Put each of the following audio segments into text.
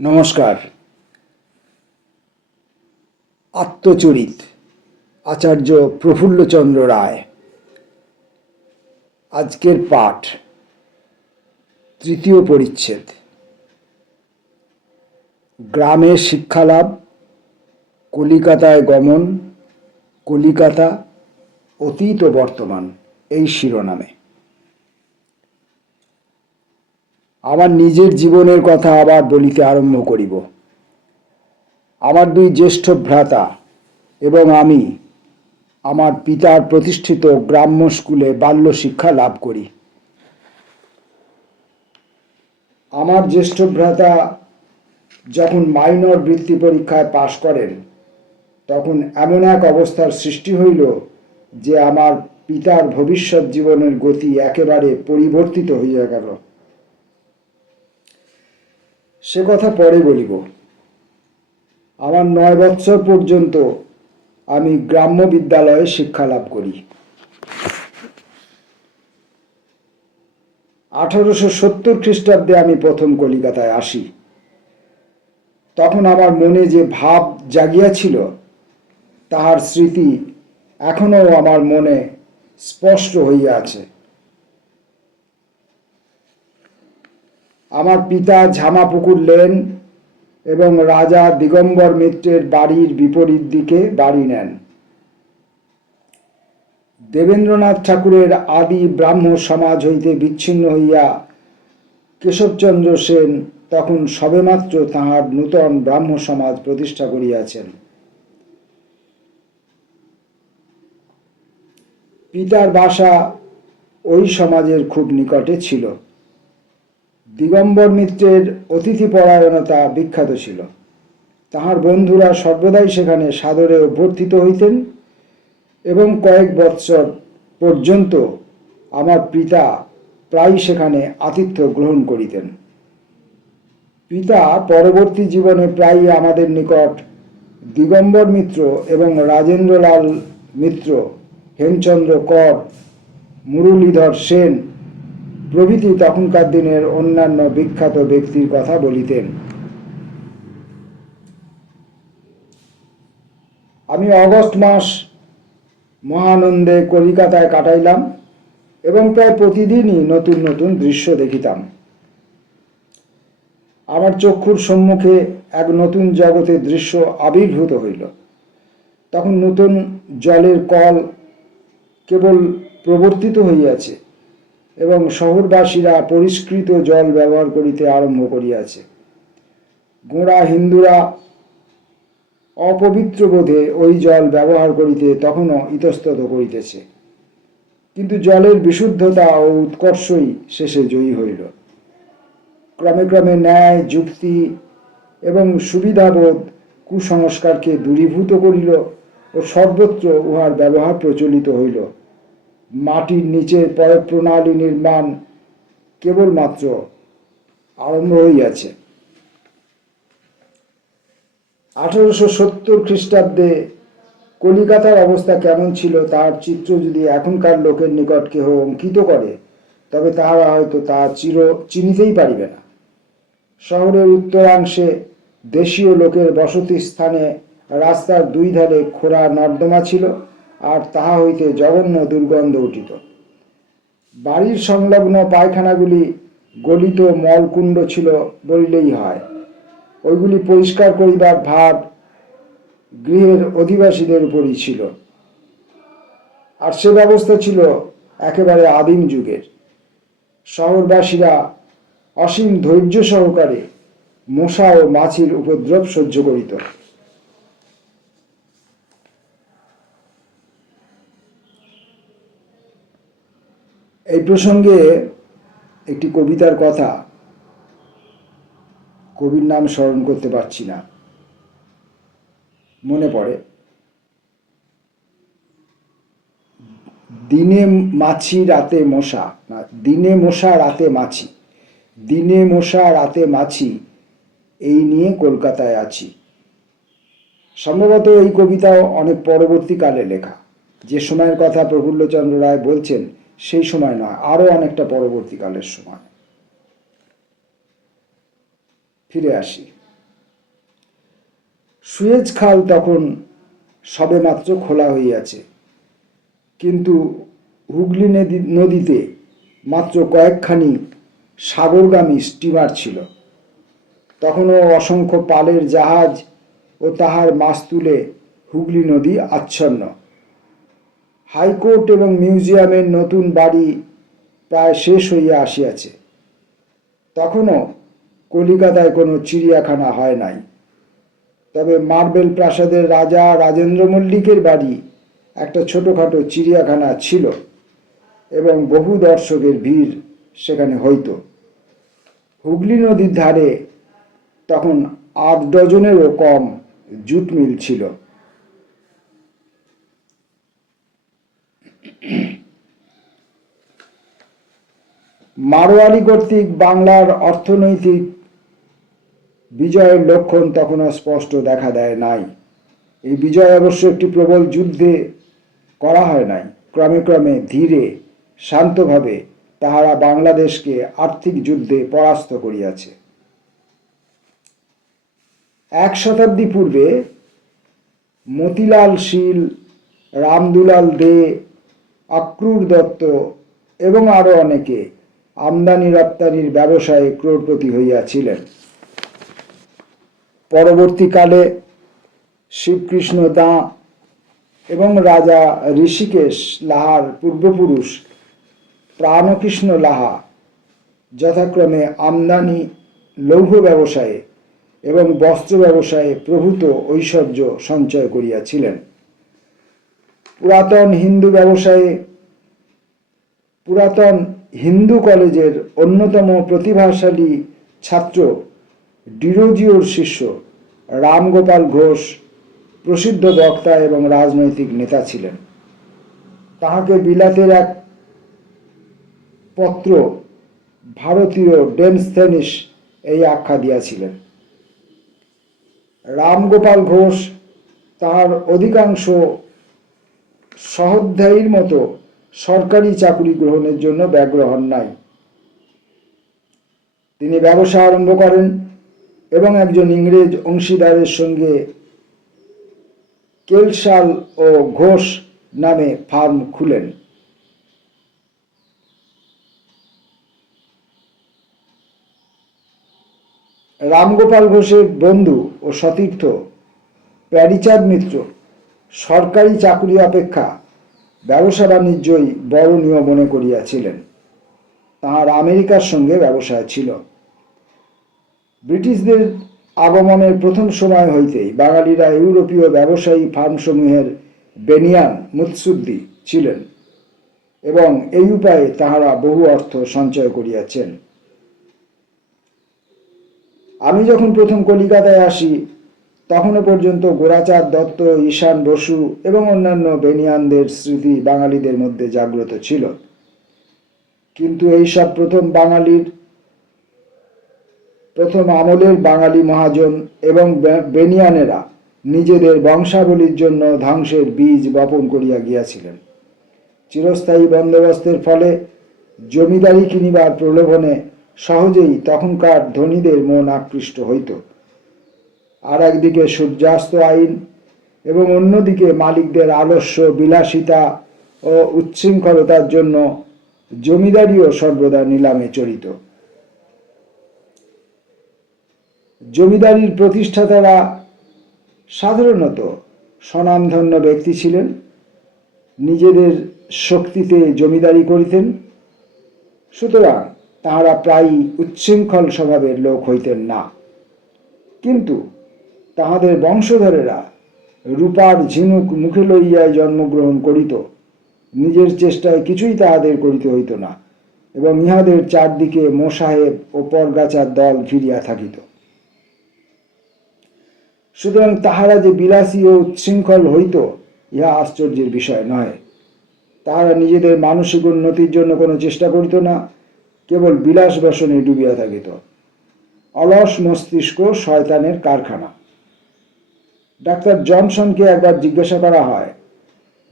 নমস্কার। আত্মচরিত আচার্য প্রফুল্লচন্দ্র রায়। আজকের পাঠ তৃতীয় পরিচ্ছেদ। গ্রামে শিক্ষালাভ, কলিকাতায় গমন, কলিকাতা অতীত ও বর্তমান, এই শিরোনামে। আমার নিজের জীবনের কথা আবার বলিতে আরম্ভ করিব। আমার দুই জ্যেষ্ঠ ভ্রাতা এবং আমি আমার পিতার প্রতিষ্ঠিত গ্রাম্য স্কুলে বাল্য শিক্ষা লাভ করি। আমার জ্যেষ্ঠ ভ্রাতা যখন মাইনর বৃত্তি পরীক্ষায় পাশ করেন, তখন এমন এক অবস্থার সৃষ্টি হইল যে আমার পিতার ভবিষ্যৎ জীবনের গতি একেবারে পরিবর্তিত হইয়া গেল। সে কথা পরে বলিব। আমার 9 বৎসর পর্যন্ত আমি গ্রাম্য বিদ্যালয়ে শিক্ষা লাভ করি। 1870 খ্রিস্টাব্দে আমি প্রথম কলিকাতায় আসি। তখন আমার মনে যে ভাব জাগিয়াছিল, তাহার স্মৃতি এখনো আমার মনে স্পষ্ট হইয়া আছে। আমার পিতা ঝামাপুকুর লেন এবং রাজা দিগম্বর মিত্রের বাড়ির বিপরীত দিকে বাড়ি নেন। দেবেন্দ্রনাথ ঠাকুরের আদি ব্রাহ্ম সমাজ হইতে বিচ্ছিন্ন হইয়া কেশবচন্দ্র সেন তখন সবেমাত্র তাহার নূতন ব্রাহ্ম সমাজ প্রতিষ্ঠা করিয়াছেন। পিতার বাসা ওই সমাজের খুব নিকটে ছিল। দিগম্বর মিত্রের অতিথিপরায়ণতা বিখ্যাত ছিল। তাহার বন্ধুরা সর্বদাই সেখানে সাদরে অভ্যর্থিত হইতেন এবং কয়েক বৎসর পর্যন্ত আমার পিতা প্রায় সেখানে আতিথ্য গ্রহণ করিতেন। পিতা পরবর্তী জীবনে প্রায়ই আমাদের নিকট দিগম্বর মিত্র এবং রাজেন্দ্রলাল মিত্র, হেমচন্দ্র কর, মুরলীধর সেন প্রভৃতি তখনকার দিনের অন্যান্য বিখ্যাত ব্যক্তির কথা বলিতেন। আমি অগস্ট মাস মহানন্দে কলিকাতায় কাটাইলাম এবং প্রায় প্রতিদিনই নতুন নতুন দৃশ্য দেখিতাম। আমার চক্ষুর সম্মুখে এক নতুন জগতের দৃশ্য আবির্ভূত হইল। তখন নতুন জলের কল কেবল প্রবর্তিত হইয়াছে এবং শহরবাসীরা পরিষ্কৃত জল ব্যবহার করিতে আরম্ভ করিয়াছে। গোঁড়া হিন্দুরা অপবিত্র বোধে ওই জল ব্যবহার করিতে তখনও ইতস্তত করিতেছে, কিন্তু জলের বিশুদ্ধতা ও উৎকর্ষই শেষে জয়ী হইল। ক্রমে ক্রমে ন্যায়, যুক্তি এবং সুবিধাবোধ কুসংস্কারকে দূরীভূত করিল ও সর্বত্র উহার ব্যবহার প্রচলিত হইল। মাটির নিচের পয়ঃপ্রণালী নির্মাণ কেবলমাত্র আরম্ভ হইয়াছে। 1870 খ্রিস্টাব্দে কলিকাতার অবস্থা কেমন ছিল তার চিত্র যদি এখনকার লোকের নিকট কেহ অঙ্কিত করে, তবে তাহারা হয়তো তা চিনিতেই পারিবে না। শহরের উত্তরাংশে দেশীয় লোকের বসতি স্থানে রাস্তার দুই ধারে খোঁড়া নর্দমা ছিল, আর তাহা হইতে জঘন্য দুর্গন্ধ উঠিত। বাড়ির সংলগ্ন পায়খানাগুলি গলিত মলকুণ্ড ছিল বলিলেই হয়। ওইগুলি পরিষ্কার করিবার ভার গৃহের অধিবাসীদের উপরই ছিল, আর সে ব্যবস্থা ছিল একেবারে আদিম যুগের। শহরবাসীরা অসীম ধৈর্য সহকারে মশা ও মাছির উপদ্রব সহ্য করিত। এই প্রসঙ্গে একটি কবিতার কথা, কবির নাম স্মরণ করতে পারছি না, মনে পড়ে। দিনে মাছি রাতে মশা, না, দিনে মশা রাতে মাছি, দিনে মশা রাতে মাছি, এই নিয়ে কলকাতায় আছি। সম্ভবত এই কবিতাও অনেক পরবর্তীকালে লেখা। যে সময়ের কথা প্রফুল্লচন্দ্র রায় বলছেন সেই সময় নয়, আরো অনেকটা পরবর্তীকালের সময়। ফিরে আসি। সুয়েজ খাল তখন সবেমাত্র খোলা হইয়াছে, কিন্তু হুগলি নদীতে মাত্র কয়েকখানি সাগরগামী স্টিমার ছিল। তখনও অসংখ্য পালের জাহাজ ও তাহার মাস্তুলে হুগলি নদী আচ্ছন্ন। হাইকোর্ট এবং মিউজিয়ামের নতুন বাড়ি প্রায় শেষ হইয়া আসিয়াছে। তখনও কলিকাতায় কোনো চিড়িয়াখানা হয় নাই। তবে মার্বেল প্রাসাদের রাজা রাজেন্দ্র মল্লিকের বাড়ি একটা ছোটোখাটো চিড়িয়াখানা ছিল এবং বহু দর্শকের ভিড় সেখানে হইত। হুগলি নদীর ধারে তখন 8 ডজনেরও কম জুট মিল ছিল। মারোয়ারি কর্তৃক বাংলার অর্থনৈতিক বিজয়ের লক্ষণ তখনও স্পষ্ট দেখা দেয় নাই। এই বিজয় অবশ্য একটি প্রবল যুদ্ধে করা হয় নাই। ক্রমে ক্রমে ধীরে শান্তভাবে তাহারা বাংলাদেশকে আর্থিক যুদ্ধে পরাস্ত করিয়াছে। 1 শতাব্দী পূর্বে মতিলাল শীল, রামদুলাল দে, অক্রুর দত্ত এবং আরও অনেকে আমদানি রপ্তানির ব্যবসায়ে ক্রোড়পতি হইয়াছিলেন। পরবর্তীকালে শিবকৃষ্ণ দাঁ এবং রাজা ঋষিকেশ লাহার পূর্বপুরুষ প্রাণকৃষ্ণ লাহা যথাক্রমে আমদানি, লৌহ ব্যবসায়ে এবং বস্ত্র ব্যবসায়ে প্রভূত ঐশ্বর্য সঞ্চয় করিয়াছিলেন। পুরাতন হিন্দু কলেজের অন্যতম প্রতিভাশালী ছাত্র ডিরোজিওর শিষ্য রামগোপাল ঘোষ প্রসিদ্ধ বক্তা এবং রাজনৈতিক নেতা ছিলেন। তাহাকে বিলাতের এক পত্র ভারতীয় ডেমস্থেনিস এই আখ্যা দিয়াছিলেন। রামগোপাল ঘোষ তাহার অধিকাংশ সহোধ্যায়ীর মতো সরকারি চাকুরি গ্রহণের জন্য ব্যগ্র হন নাই। তিনি ব্যবসা আরম্ভ করেন এবং একজন ইংরেজ অংশীদারের সঙ্গে কেলসাল ও ঘোষ নামে ফার্ম খুলেন। রামগোপাল ঘোষের বন্ধু ও সতীর্থ প্যারীচাঁদ মিত্র সরকারি চাকুরি অপেক্ষা ব্যবসা বাণিজ্যই বরণীয় মনে করিয়াছিলেন। তাহার আমেরিকার সঙ্গে ব্যবসায় ছিল। ব্রিটিশদের আগমনের প্রথম সময় হইতেই বাঙালিরা ইউরোপীয় ব্যবসায়ী ফার্মসমূহের বেনিয়ান মুৎসুদ্দি ছিলেন এবং এই উপায়ে তাহারা বহু অর্থ সঞ্চয় করিয়াছেন। আমি যখন প্রথম কলিকাতায় আসি তখনও পর্যন্ত গোরাচাঁদ দত্ত, ঈশান বসু এবং অন্যান্য বেনিয়ানদের স্মৃতি বাঙালিদের মধ্যে জাগ্রত ছিল। কিন্তু এইসব প্রথম আমলের বাঙালি মহাজন এবং বেনিয়ানেরা নিজেদের বংশাবলীর জন্য ধ্বংসের বীজ বপন করিয়া গিয়াছিলেন। চিরস্থায়ী বন্দোবস্তের ফলে জমিদারি কিনিবার প্রলোভনে সহজেই তখনকার ধনীদের মন আকৃষ্ট হইত। আর একদিকে সূর্যাস্ত আইন এবং অন্যদিকে মালিকদের আলস্য, বিলাসিতা ও উচ্ছৃঙ্খলতার জন্য জমিদারিও সর্বদা নিলামে চড়িত। জমিদারির প্রতিষ্ঠাতারা সাধারণত স্বনামধন্য ব্যক্তি ছিলেন, নিজেদের শক্তিতে জমিদারি করিতেন। সুতরাং তাহারা প্রায়ই উচ্ছৃঙ্খল স্বভাবের লোক হইতেন না। কিন্তু তাহাদের বংশধরেরা রূপার ঝিনুক মুখে লইয়াই জন্মগ্রহণ করিত। নিজের চেষ্টায় কিছুই তাহাদের করিতে হইত না এবং ইহাদের চারদিকে মোসাহেব ও পরগাছার দল ঘিরিয়া থাকিত। সুতরাং তাহারা যে বিলাসী ও উচ্ছৃঙ্খল হইত ইহা আশ্চর্যের বিষয় নয়। তাহারা নিজেদের মানসিক উন্নতির জন্য কোনো চেষ্টা করিত না, কেবল বিলাস ব্যসনে ডুবিয়া থাকিত। অলস মস্তিষ্ক শয়তানের কারখানা। ডাক্তার জনসনকে একবার জিজ্ঞাসা করা হয়,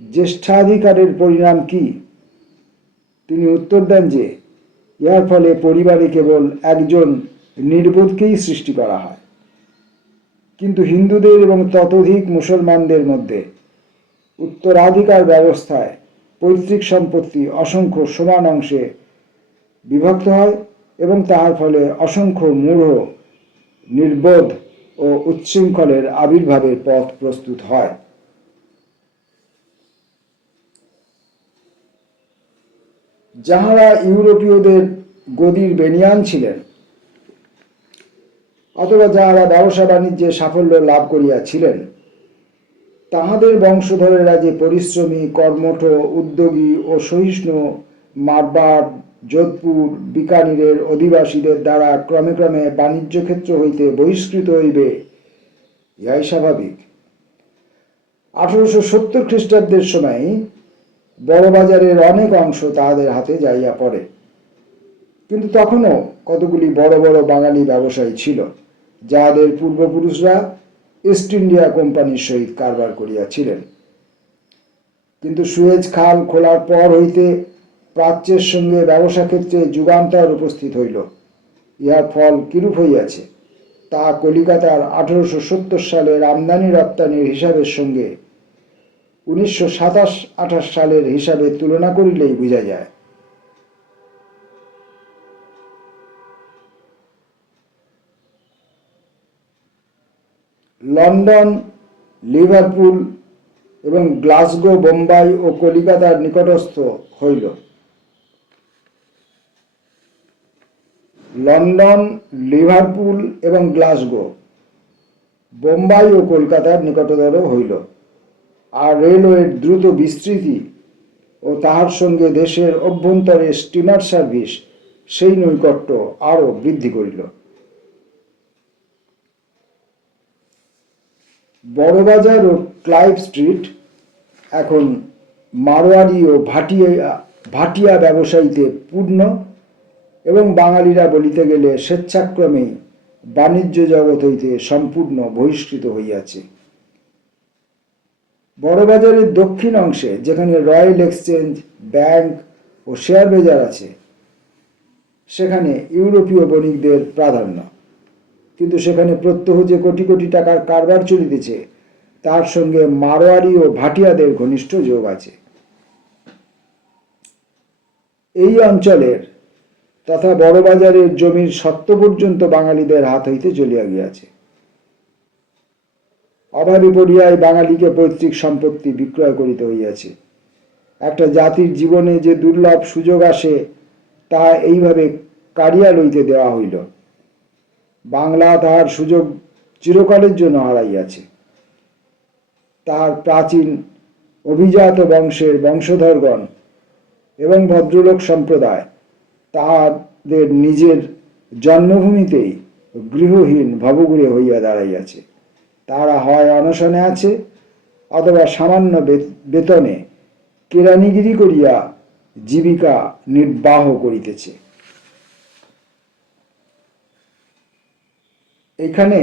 জ্যেষ্ঠাধিকারের পরিণাম কি? তিনি উত্তর দেন যে ইহার ফলে পরিবারে কেবল একজন নির্বোধকেই সৃষ্টি করা হয়। কিন্তু হিন্দুদের এবং ততোধিক মুসলমানদের মধ্যে উত্তরাধিকার ব্যবস্থায় পৈতৃক সম্পত্তি অসংখ্য সমান অংশে বিভক্ত হয় এবং তাহার ফলে অসংখ্য মূঢ়, নির্বোধ ও উচ্ছৃঙ্খলের আবির্ভাবের পথ প্রস্তুত হয়। যাহারা ইউরোপীয়দের গদির বেনিয়ান ছিলেন অথবা যাহারা ব্যবসা বাণিজ্যে সাফল্য লাভ করিয়াছিলেন, তাহাদের বংশধরেরা যে পরিশ্রমী, কর্মঠ, উদ্যোগী ও সহিষ্ণু মারবাড়, যোধপুর, বিকানিরের অধিবাসীদের দ্বারা ক্রমে ক্রমে বাণিজ্য ক্ষেত্র হইতে বহিষ্কৃত হইবে, ইহাই স্বাভাবিক। 1870 খ্রিস্টাব্দের সময় বড়বাজারের অনেক অংশ তাহাদের হাতে যাইয়া পড়ে, কিন্তু তখনও কতগুলি বড় বড় বাঙালি ব্যবসায়ী ছিল, যাহাদের পূর্বপুরুষরা ইস্ট ইন্ডিয়া কোম্পানির সহিত কারবার করিয়াছিলেন। কিন্তু সুয়েজ খাল খোলার পর হইতে প্রাচ্যের সঙ্গে ব্যবসা ক্ষেত্রে যুগান্তর উপস্থিত হইল। ইহার ফল কিরূপ হইয়াছে তা কলিকাতার 1870 সালের আমদানি রপ্তানির হিসাবের সঙ্গে 1927-28 সালের হিসাবে তুলনা করিলেই বোঝা যায়। লন্ডন, লিভারপুল এবং গ্লাসগো বোম্বাই ও কলিকাতার নিকটস্থ হইল। লন্ডন, লিভারপুল এবং গ্লাসগো বোম্বাই ও কলকাতার নিকটতর হইল, আর রেলওয়ের দ্রুত বিস্তৃতি ও তাহার সঙ্গে দেশের অভ্যন্তরে স্টিমার সার্ভিস সেই নৈকট্য আরও বৃদ্ধি করিল। বড়বাজার ও ক্লাইভ স্ট্রিট এখন মারোয়ারি ও ভাটিয়া ব্যবসায়ীতে পূর্ণ এবং বাঙালিরা বলিতে গেলে স্বেচ্ছাক্রমেই বাণিজ্য জগৎ হইতে সম্পূর্ণ বহিষ্কৃত হইয়াছে। বড়বাজারের দক্ষিণ অংশে, যেখানে রয়্যাল এক্সচেঞ্জ, ব্যাংক ও শেয়ার বাজার আছে, সেখানে ইউরোপীয় বণিকদের প্রাধান্য, কিন্তু সেখানে প্রত্যহ যে কোটি কোটি টাকার কারবার চলিতেছে তার সঙ্গে মারোয়ারি ও ভাটিয়াদের ঘনিষ্ঠ যোগ আছে। এই অঞ্চলের তথা বড়বাজারের জমির স্বত্ব পর্যন্ত বাঙালিদের হাত হইতে চলিয়া গিয়াছে। অভাবে পড়িয়ায় বাঙালিকে পৈতৃক সম্পত্তি বিক্রয় করিতে হইয়াছে। একটা জাতির জীবনে যে দুর্লভ সুযোগ আসে তা এইভাবে কাড়িয়া লইতে দেওয়া হইল। বাংলা তাহার সুযোগ চিরকালের জন্য হারাইয়াছে। তাহার প্রাচীন অভিজাত বংশের বংশধরগণ এবং ভদ্রলোক সম্প্রদায় তাহাদের নিজের জন্মভূমিতেই গৃহহীন ভবঘুরে হইয়া দাঁড়াইয়াছে। তাহারা হয় অনশনে আছে অথবা সামান্য বেতনে কেরানিগিরি করিয়া জীবিকা নির্বাহ করিতেছে। এখানে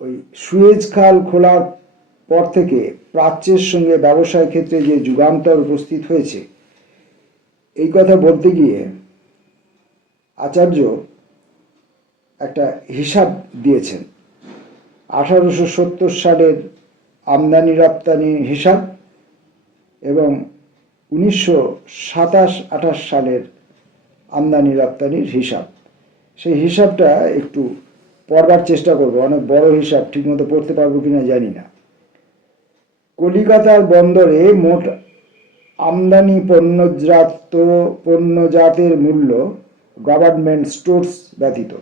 ওই সুয়েজ খাল খোলার পর থেকে প্রাচ্যের সঙ্গে ব্যবসায় ক্ষেত্রে যে যুগান্তর উপস্থিত হয়েছে, এই কথা বলতে গিয়ে আচার্য একটা হিসাব দিয়েছেন। 1870 সালের আমদানি রপ্তানির হিসাব এবং 1927-28 সালের আমদানি রপ্তানির হিসাব। সেই হিসাবটা একটু পড়বার চেষ্টা করব, অনেক বড় হিসাব, ঠিকমতো পড়তে পারবো কিনা জানি না। কলিকাতার বন্দরে মোট আমদানি পণ্যজাতের মূল্য গভর্নমেন্ট স্টোরস ব্যতীত,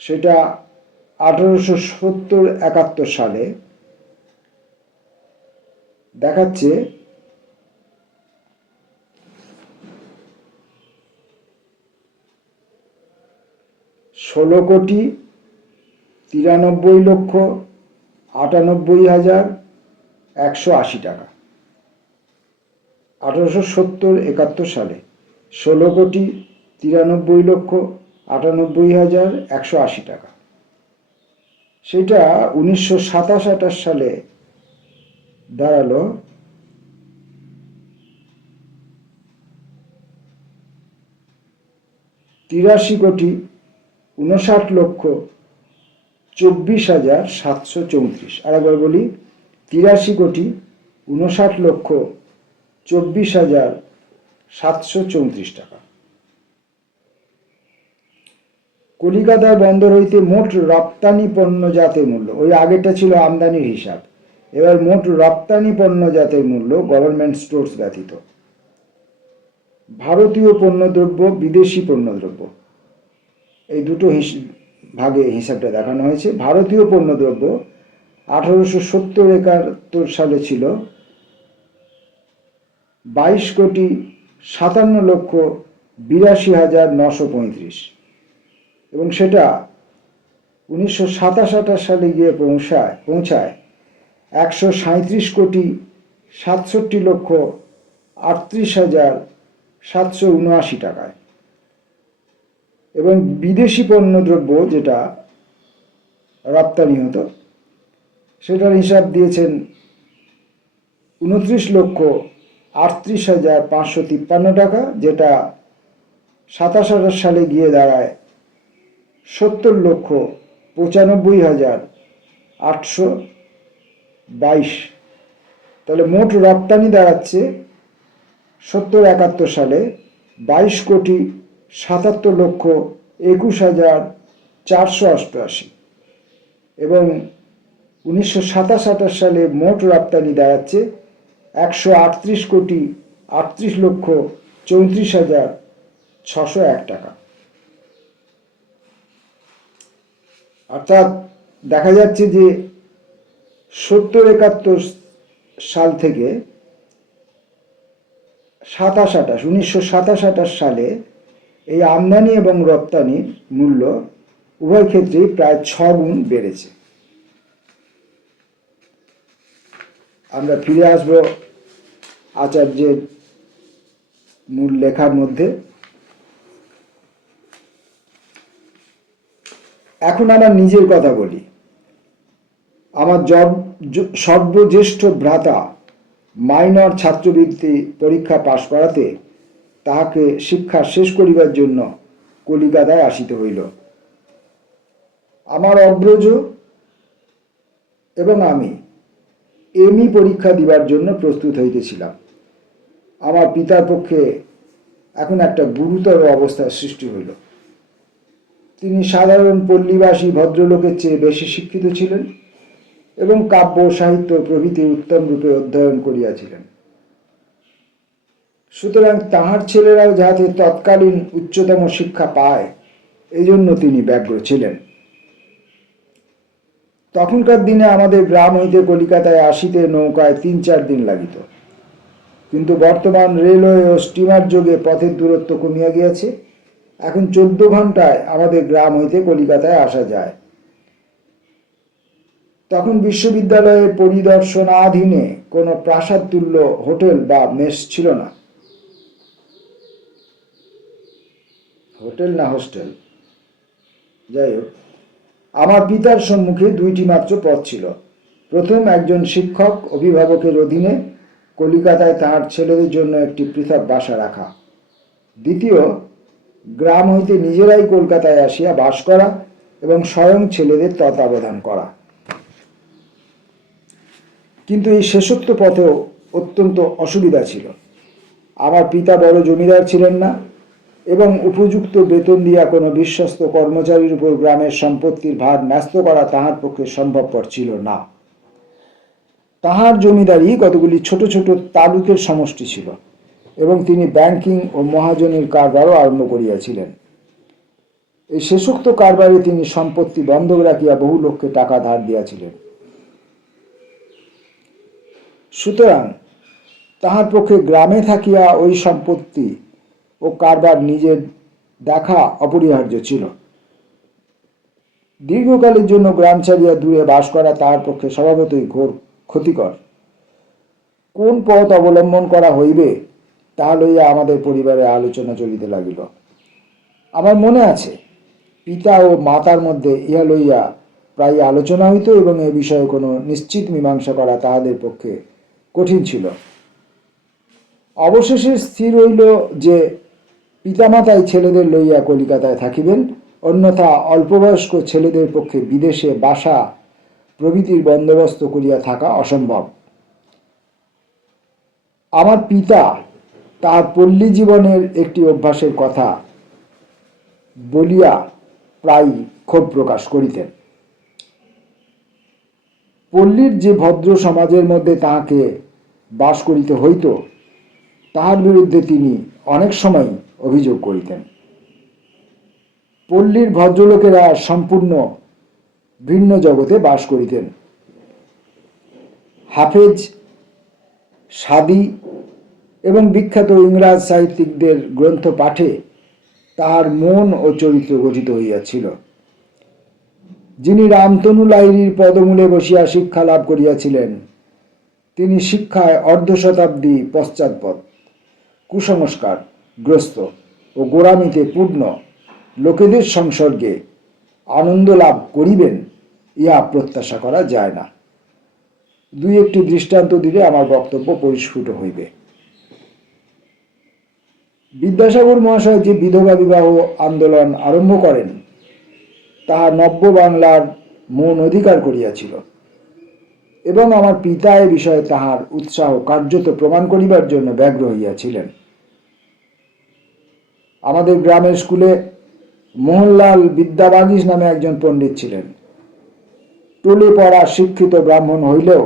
সেটা 1870-71 সালে দেখাচ্ছে 16,93,98,180 টাকা। 1870-71 সালে 16,93,98,180 টাকা। সেটা 1927-28 সালে দাঁড়ালো 1,00,00,000 83,59,24,734। আরেকবার বলি, 83,59,24,734 টাকা। কলিকাতার বন্দর হইতে মোট রপ্তানি পণ্যজাতের মূল্য, ওই আগেরটা ছিল আমদানির হিসাব, এবার মোট রপ্তানি পণ্যজাতের মূল্য গভর্নমেন্ট স্টোর্স ব্যতীত, ভারতীয় পণ্যদ্রব্য, বিদেশি পণ্যদ্রব্য, এই দুটো ভাগে হিসাবটা দেখানো হয়েছে। ভারতীয় পণ্যদ্রব্য 1870-71 সালে ছিল 22,57,82,935 এবং সেটা 1927-28 সালে গিয়ে পৌঁছায় 167,67,38,779 টাকায়। এবং বিদেশি পণ্যদ্রব্য যেটা রপ্তানি হতো সেটার হিসাব দিয়েছেন 29,38,553 টাকা, যেটা 27-28 সালে গিয়ে দাঁড়ায় 70,95,822। তাহলে মোট রপ্তানি দাঁড়াচ্ছে 70-71 সালে 22,77,21,488 এবং 1927-28 সালে মোট রপ্তানি দাঁড়াচ্ছে 138,38,34,601 টাকা। অর্থাৎ দেখা যাচ্ছে যে 70-71 সাল থেকে 1927-28 সালে এই আমদানি এবং রপ্তানির মূল্য উভয় ক্ষেত্রেই প্রায় 6 গুণ বেড়েছে। আমরা ফিরে আসব আচার্যের মূল লেখার মধ্যে। এখন আমার নিজের কথা বলি। আমার সর্বজ্যেষ্ঠ ভ্রাতা মাইনর ছাত্রবৃত্তি পরীক্ষা পাশ করাতে তাহাকে শিক্ষা শেষ করিবার জন্য কলিকাতায় আসিতে হইল। আমার অগ্রজ এবং আমি এমই পরীক্ষা দিবার জন্য প্রস্তুত হইতেছিলাম। আমার পিতার পক্ষে এখন একটা গুরুতর অবস্থার সৃষ্টি হইল। তিনি সাধারণ পল্লীবাসী ভদ্রলোকের চেয়ে বেশি শিক্ষিত ছিলেন এবং কাব্য সাহিত্য প্রভৃতি উত্তম রূপে অধ্যয়ন করিয়াছিলেন। সুতরাং তাহার ছেলেরাও যাহাতে তৎকালীন উচ্চতম শিক্ষা পায়, এই জন্য তিনি ব্যগ্র ছিলেন। তখনকার দিনে আমাদের গ্রাম হইতে কলিকাতায় আসিতে নৌকায় 3-4 দিন লাগিত, কিন্তু বর্তমান রেলওয়ে ও স্টিমার যোগে পথের দূরত্ব কমিয়া গিয়াছে। এখন 14 ঘন্টায় আমাদের গ্রাম হইতে কলিকাতায় আসা যায়। তখন বিশ্ববিদ্যালয়ের পরিদর্শনাধীনে কোনো প্রাসাদ তুল্য হোটেল বা মেস ছিল না। হোটেল না হোস্টেল, যাই হোক, আমার পিতার সম্মুখে 2টি মাত্র পথ ছিল। প্রথম, একজন শিক্ষক অভিভাবকের অধীনে কলিকাতায় তাহার ছেলেদের জন্য একটি পৃথক বাসা রাখা। দ্বিতীয়, গ্রাম হইতে নিজেরাই কলকাতায় আসিয়া বাস করা এবং স্বয়ং ছেলেদের তত্ত্বাবধান করা। কিন্তু এই শেষোক্ত পথেও অত্যন্ত অসুবিধা ছিল। আমার পিতা বড় জমিদার ছিলেন না এবং উপযুক্ত বেতন দিয়া কোনো বিশ্বস্ত কর্মচারীর উপর গ্রামের সম্পত্তির ভার ন্যস্ত করা তাহার পক্ষে সম্ভবপর ছিল না। তাহার জমিদারি কতগুলি ছোট ছোট তালুকের সমষ্টি ছিল এবং তিনি ব্যাংকিং ও মহাজনীর কারবারও আরম্ভ করিয়াছিলেন। এই শেষোক্ত কারবারে তিনি সম্পত্তি বন্ধক রাখিয়া বহু লোককে টাকা ধার দিয়াছিলেন। সুতরাং তাহার পক্ষে গ্রামে থাকিয়া ওই সম্পত্তি ও কারবার নিজের দেখা অপরিহার্য ছিল। দীর্ঘকালের জন্য গ্রাম ছাড়িয়া দূরে বাস করা তাহার পক্ষে স্বভাবতই ঘোর ক্ষতিকর। কোন পথ অবলম্বন করা হইবে তাহা লইয়া আমাদের পরিবারে আলোচনা চলিতে লাগিল। আমার মনে আছে, পিতা ও মাতার মধ্যে ইহা লইয়া প্রায় আলোচনা হইত এবং এ বিষয়ে কোনো নিশ্চিত মীমাংসা করা তাহাদের পক্ষে কঠিন ছিল। অবশেষে স্থির হইল যে পিতামাতাই ছেলেদের লইয়া কলিকাতায় থাকিবেন, অন্যথা অল্পবয়স্ক ছেলেদের পক্ষে বিদেশে বাসা প্রভৃতির বন্দোবস্ত করিয়া থাকা অসম্ভব। আমার পিতা তাহার পল্লী জীবনের একটি অভ্যাসের কথা বলিয়া প্রায় ক্ষোভ প্রকাশ করিতেন। পল্লীর যে ভদ্র সমাজের মধ্যে তাহাকে বাস করিতে হইত, তাহার বিরুদ্ধে তিনি অনেক সময় অভিযোগ করিতেন। পল্লীর ভদ্রলোকেরা সম্পূর্ণ ভিন্ন জগতে বাস করিতেন। হাফেজ, সাদি এবং বিখ্যাত ইংরাজ সাহিত্যিকদের গ্রন্থ পাঠে তাহার মন ও চরিত্র গঠিত হইয়াছিল। যিনি রামতনু লাহিড়ীর পদমূলে বসিয়া শিক্ষা লাভ করিয়াছিলেন, তিনি শিক্ষায় অর্ধ শতাব্দী পশ্চাৎপদ, কুসংস্কার গ্রস্ত ও গোঁড়ামিতে পূর্ণ লোকেদের সংসর্গে আনন্দ লাভ করিবেন, ইহা প্রত্যাশা করা যায় না। দুই একটি দৃষ্টান্ত দিলে আমার বক্তব্য পরিস্ফুট হইবে। বিদ্যাসাগর মহাশয় যে বিধবা বিবাহ আন্দোলন আরম্ভ করেন, তাহা নব্য বাংলার মন অধিকার করিয়াছিল এবং আমার পিতা এ বিষয়ে তাহার উৎসাহ কার্যত প্রমাণ করিবার জন্য ব্যগ্র হইয়াছিলেন। আমাদের গ্রামের স্কুলে মোহনলাল বিদ্যাবাগীশ নামে একজন পণ্ডিত ছিলেন। টলে পড়া শিক্ষিত ব্রাহ্মণ হইলেও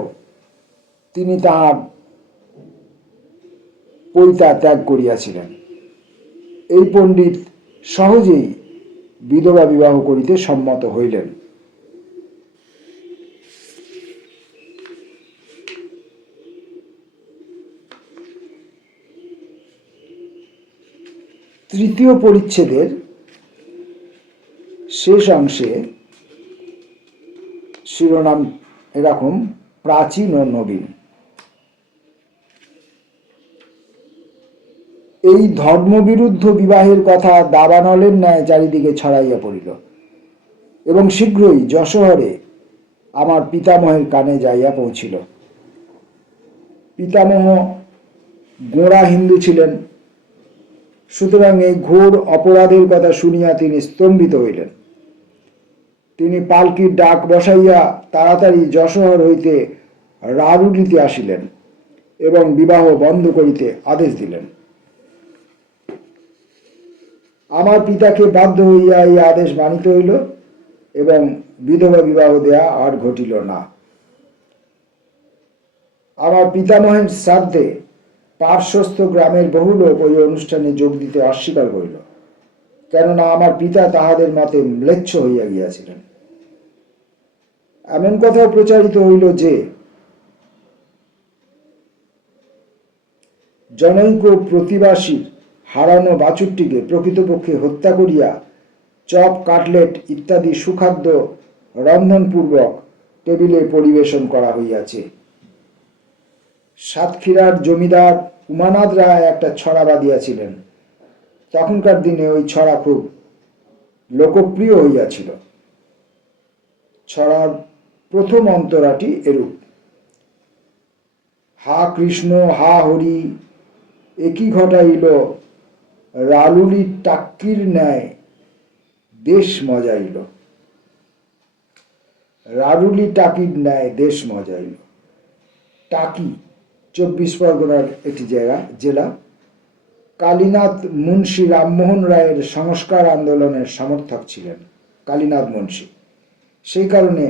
তিনি তাহার পৈতা ত্যাগ করিয়াছিলেন। এই পণ্ডিত সহজেই বিধবা বিবাহ করিতে সম্মত হইলেন। তৃতীয় পরিচ্ছেদের শেষ অংশে শিরোনাম এরকম: প্রাচীন ও নবীন। এই ধর্মবিরুদ্ধ বিবাহের কথা দাবানলের ন্যায় চারিদিকে ছড়াইয়া পড়িল এবং শীঘ্রই যশোহরে আমার পিতামহের কানে যাইয়া পৌঁছিল। পিতামহ গোঁড়া হিন্দু ছিলেন, সুতরাং এই ঘোর অপরাধের কথা শুনিয়া তিনি স্তম্ভিত হইলেন। তিনি পালকির ডাক বসাইয়া তাড়াতাড়ি যশোহর হইতে রারুলিতে আসিলেন এবং বিবাহ বন্ধ করিতে আদেশ দিলেন। আমার পিতাকে বাধ্য হইয়া এই আদেশ মানিতে হইল এবং বিধবা বিবাহ দেয়া আর ঘটিল না। আমার পিতামহের শ্রাদ্ধে পার্শ্বস্থ গ্রামের বহু লোক ওই অনুষ্ঠানে যোগ দিতে অস্বীকার করিল, কেননা আমার পিতা তাহাদের মতে ম্লেচ্ছ হইয়া গিয়াছিলেন। এমন কথাও প্রচারিত হইল যে জনৈক প্রতিবাসীর হারানো বাছুরটিকে প্রকৃতপক্ষে হত্যা করিয়া চপ, কাটলেট ইত্যাদি সুখাদ্য রন্ধনপূর্বক টেবিলে পরিবেশন করা হইয়াছে। সাতক্ষীরার জমিদার উমানাথ রায় একটা ছড়া বাঁধিয়াছিলেন। তখনকার দিনে ওই ছড়া খুব লোকপ্রিয় হইয়াছিল। ছড়ার প্রথম অন্তরাটি এরূপ: হা কৃষ্ণ হা হরি, একই ঘটাইল রালুলি টাক্কির ন্যায় দেশ মজাইল। রারুলি টাকির ন্যায় দেশ মজাইল। টাকি 24 পরগনার একটি জেলা। কালীনাথ মুন্সী রামমোহন রায়ের সংস্কার আন্দোলনের সমর্থক ছিলেন কালীনাথ মুন্সী। সেই কারণে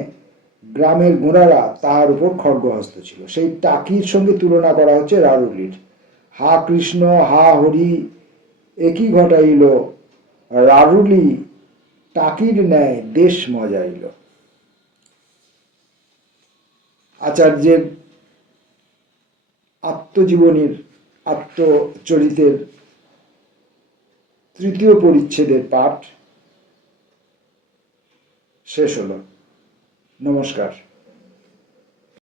গ্রামের গোঁড়ারা তাহার উপর খড়গহস্ত ছিল। সেই টাকির সঙ্গে তুলনা করা হচ্ছে রারুলির। হা কৃষ্ণ হা হরি, একই ঘটাইল রারুলি টাকির ন্যায় দেশ মজাইল। আচার্যের আত্মজীবনীর আত্মচরিতের তৃতীয় পরিচ্ছেদের পাঠ শেষ হল। নমস্কার।